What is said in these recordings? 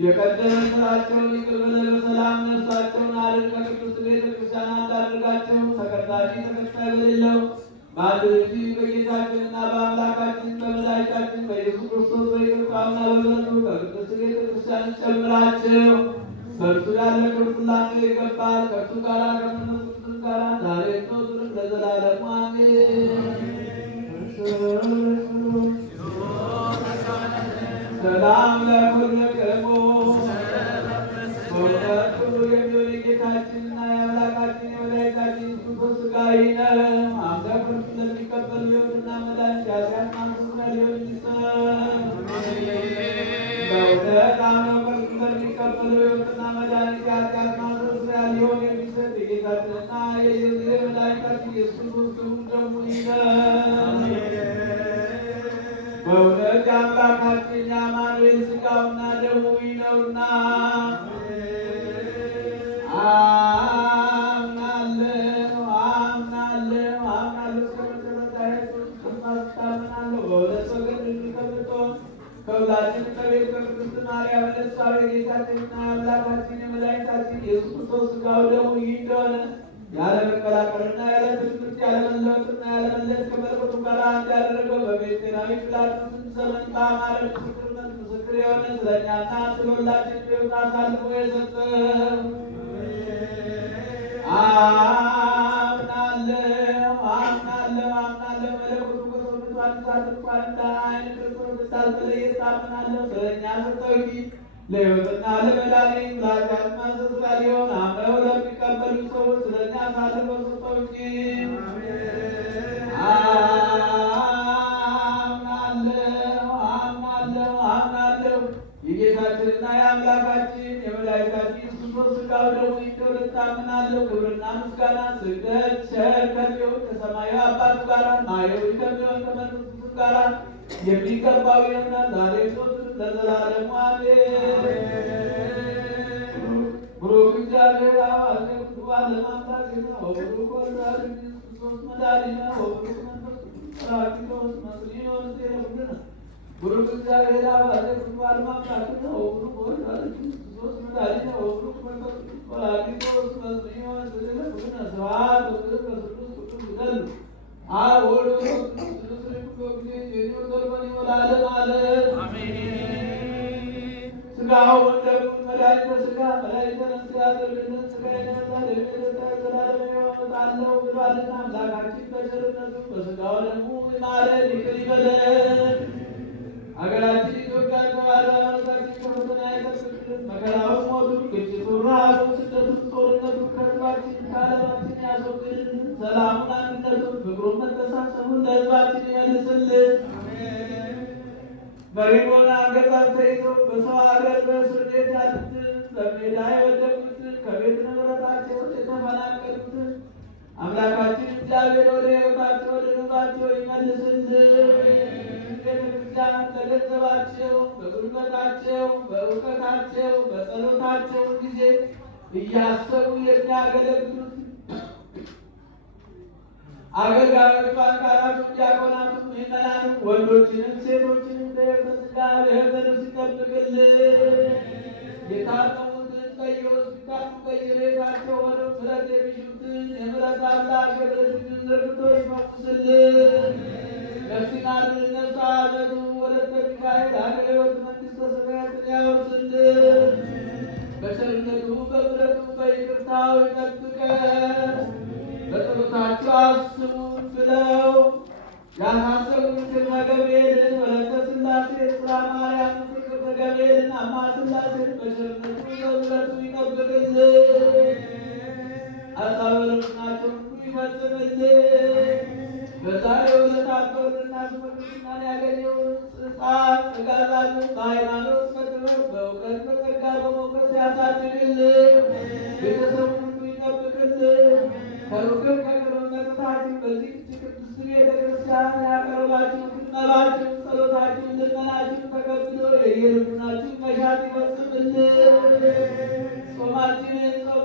የቀደመ ስራቸውን ይቅር በለን በሰላም ነፍሳቸውን አድን። ከቅዱስ ቤተ ክርስቲያን እንዳደርጋቸው ተቀዳሚ ተከታይ በሌለው በአንድ ልጅ በጌታችንና በአምላካችን በመድኃኒታችን በኢየሱስ ክርስቶስ በይቅርታውና በምሕረቱ ከቅዱስ ቤተ ክርስቲያን ጨምራቸው። በእርሱ ያለ ክብር ላንተ ይገባል። ከእርሱ ጋር ከመንፈስ ቅዱስ ጋር ዛሬም ዘወትርም ለዘላለሙ አሜን። ሰላም ለኩልክሙ በእውነት ሁሉ የሚሆን የጌታችንና የአምላካችን የመድኃኒታችን ክርስቶስ ሥጋዊ ነው። አምላክ እርሱን ለሚቀበል ሕይወትና መዳን ኃጢአት ማስተስረያ ሊሆን ይሰጥ። በእውነት አምላክ እርሱን ለሚቀበል ሕይወትና መዳን ኃጢአት ማስተስረያ ሊሆን የሚሰጥ የጌታችንና የመድኃኒታችን ኢየሱስ ክርስቶስ ክቡር ደሙ ይሰጥ። በእውነት የአምላካችን የአማኑኤል ሥጋውና ደሙ ነውና አምናለሁ እስከ መጨረሻ ታምናለሁ። በሁለት ወገን እንድትቀምጦን ከሁላችን ከቤት ከቅድስት ማርያም ነሳው የጌታችንና የአምላካችን የመድኃኒታችን ኢየሱስ ክርስቶስ ሥጋው ደሙ ይህ እንደሆነ ያለ መቀላቀልና ያለ ትምህርት ያለ መለወጥና ያለ መለየት ከመለኮቱ ጋር አንድ ያደረገው በቤቴናዊ ጲላጦስ ዘመን በአማረ ምስክር የሆነ ስለኛና ስለ ሁላችን ሕይወት አሳልፎ የሰጠ አምናለሁ መለኮቱ ከሰውነቱ አንሳት እንኳን እንደ ዓይን ክርስቶስ እንዳልተለየ ታምናለሁ። ስለኛ ሰጠው እንጂ ለሕይወትና ለመድኃኒት ለኃጢአት ማስተስረያ ሊሆን አምነው ለሚቀበሉ ሰዎች ስለኛ አሳልፎ ሰጠው እንጂ። አምናለሁ የጌታችንና የአምላካችን የመድኃኒታችን ኢየሱስ ክርስቶስ ሥጋው ደሙ እንደሆነ ታምናለሁ። ክብርና ምስጋና ስግደት ቸር ከሚሆን ከሰማያዊ አባቱ ጋር ማየዊ ከሚሆን ከመንፈስ ቅዱስ ጋር የሚገባው ይሆናል ዛሬም ዘወትርም ለዘላለሙ አሜን። ብሩክ እግዚአብሔር አብ አዘክቱ ዓለም አምላክነ ወብሩክ ወልድ ዋሕድ ክርስቶስ መድኃኒነ ወብሩክ መንፈስ ቅዱስ ጰራቅሊጦስ መጽንዒ ወምስጢረ ኩልነ ብሩክ እግዚአብሔር አብ አዘክቱ ዓለም አምላክነ ወብሩክ ወልድ ዋሕድ ክርስቶስ መድኃኒነ ወብሩክ መንፈስ ቅዱስ ጰራቅሊጦስ መጽንዒ ወምስጢረ ኩልነ ስብሐት ወክብር ለስሉስ ቅዱስ ይደሉ አብ ወልድ ወመንፈስ ቅዱስ ይኩን ጊዜ ዘልፈን ይወላለም አለም ሥጋው ደሙን መድኃኒተ ሥጋ መድኃኒተ ነፍስ ያደርግልን። ሥጋዬን የበላ ደሜን የጠጣ የዘላለም ሕይወት አለው ብሏልና አምላካችን በቸርነቱ በሥጋው ደሙ ይማረን ይቅር ይበለን። ሀገራችን ኢትዮጵያ ተዋሕዶ ሃይማኖታችን ከፈተና ይጠብቅልን። መከራውን፣ ሞቱን፣ ግጭቱን፣ ረሃቡን፣ ስደቱን፣ ጦርነቱን ከሕዝባችን ከዓለማችን ያስወግድልን። ሰላሙን፣ አንድነቱን፣ ፍቅሩን፣ መተሳሰቡን ለሕዝባችን ይመልስልን። በሪሞና አንገታን ተይዘው በሰው ሀገር በእስር ቤት ያሉትን በሜዳ የወደቁትን ከቤት ንብረታቸው የተፈናቀሉትን አምላካችን እግዚአብሔር ወደ ሕይወታቸው ወደ ኑሯቸው ይመልስልን። ቤተክርስቲያንን በገንዘባቸው በጉልበታቸው በእውቀታቸው በጸሎታቸው ጊዜ እያሰቡ የሚያገለግሉት አገልጋዮቿን ካህናቱን፣ ዲያቆናቱን፣ ምዕመናኑን ወንዶችንም ሴቶችንም በሥጋ በሕይወተ ነፍስ ይጠብቅልን። የታመሙትን በየሆስፒታሉ በየቤታቸው ሆነው ምሕረት የሚሹትን የምሕረት አምላክ የምሕረትን ዘርግቶ ይፈውስልን። ነፍስን አድን ነፍሰ አመቱ ወለተ ሚካኤል ሀገረ ሕይወት መንግሥተ ሰማያትን ያወርስልን። በቸርነቱ በምሕረቱ በይቅርታው ይጠብቀን። በጸሎታቸው አስቡን ብለው ያሳሰቡትን ገብርኤልን ወለተ ሥላሴ ጽርሐ ማርያም ፍቅርተ ገብርኤልን አማ ሥላሴን በቸርነቱ በምሕረቱ ይጠብቅልን። ሐሳበ ልቡናቸውን ሁሉ ይፈጽምልን። በዛሬው ዕለት አስተውልና ስመልስናን ያገኘውን ሕፃን ተጋዛዡን በሃይማኖት በጥበብ በእውቀት በጸጋ በሞገስ ያሳድግልን። ቤተሰቡን ሁሉ ይጠብቅልን። ከሩቅም ከቅርብም መጥታችሁ በዚህ ቅድስት ቤተ ክርስቲያን ያቀረባችሁትን መባችሁን፣ ጸሎታችሁን፣ ልመናችሁን ተቀብሎ የየልቡናችሁን መሻት ይፈጽምልን። ጾማችንን ጾመ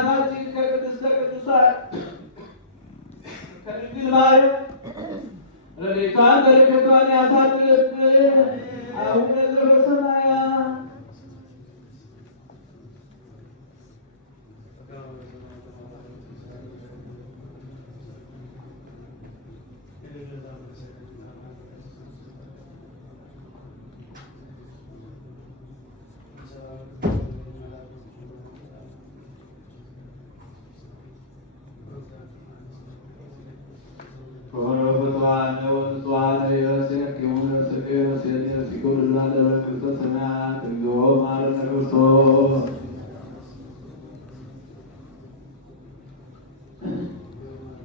ከእናታችን ከቅድስተ ቅዱሳን ከድንግል ማርያም ረድኤቷን በረከቷን ያሳድርብን። አቡነ ዘበሰማያት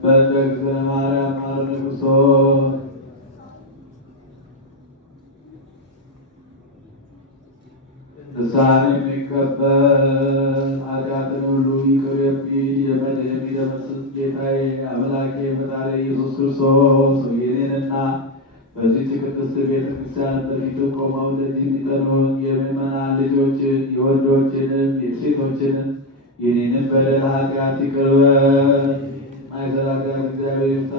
በእግዝእትነ ማርያም ማረነ ክርስቶስ ንስሐን የሚቀበል ኃጢአትን ሁሉ ይቅር የሚል የሚደመስስ ጌታዬ አምላኬ ፈጣሪ ኢየሱስ ክርስቶስ የኔንና በዚህች ቅድስት ቤተክርስቲያን በፊት ቆመው እንደዚህ የሚጠሩን የምዕመናን ልጆችን የወንዶችንም የሴቶችንም የኔንም በደል ኃጢአት ይቅር በል። ማይሰራ እግዚአብሔር ይፍታ።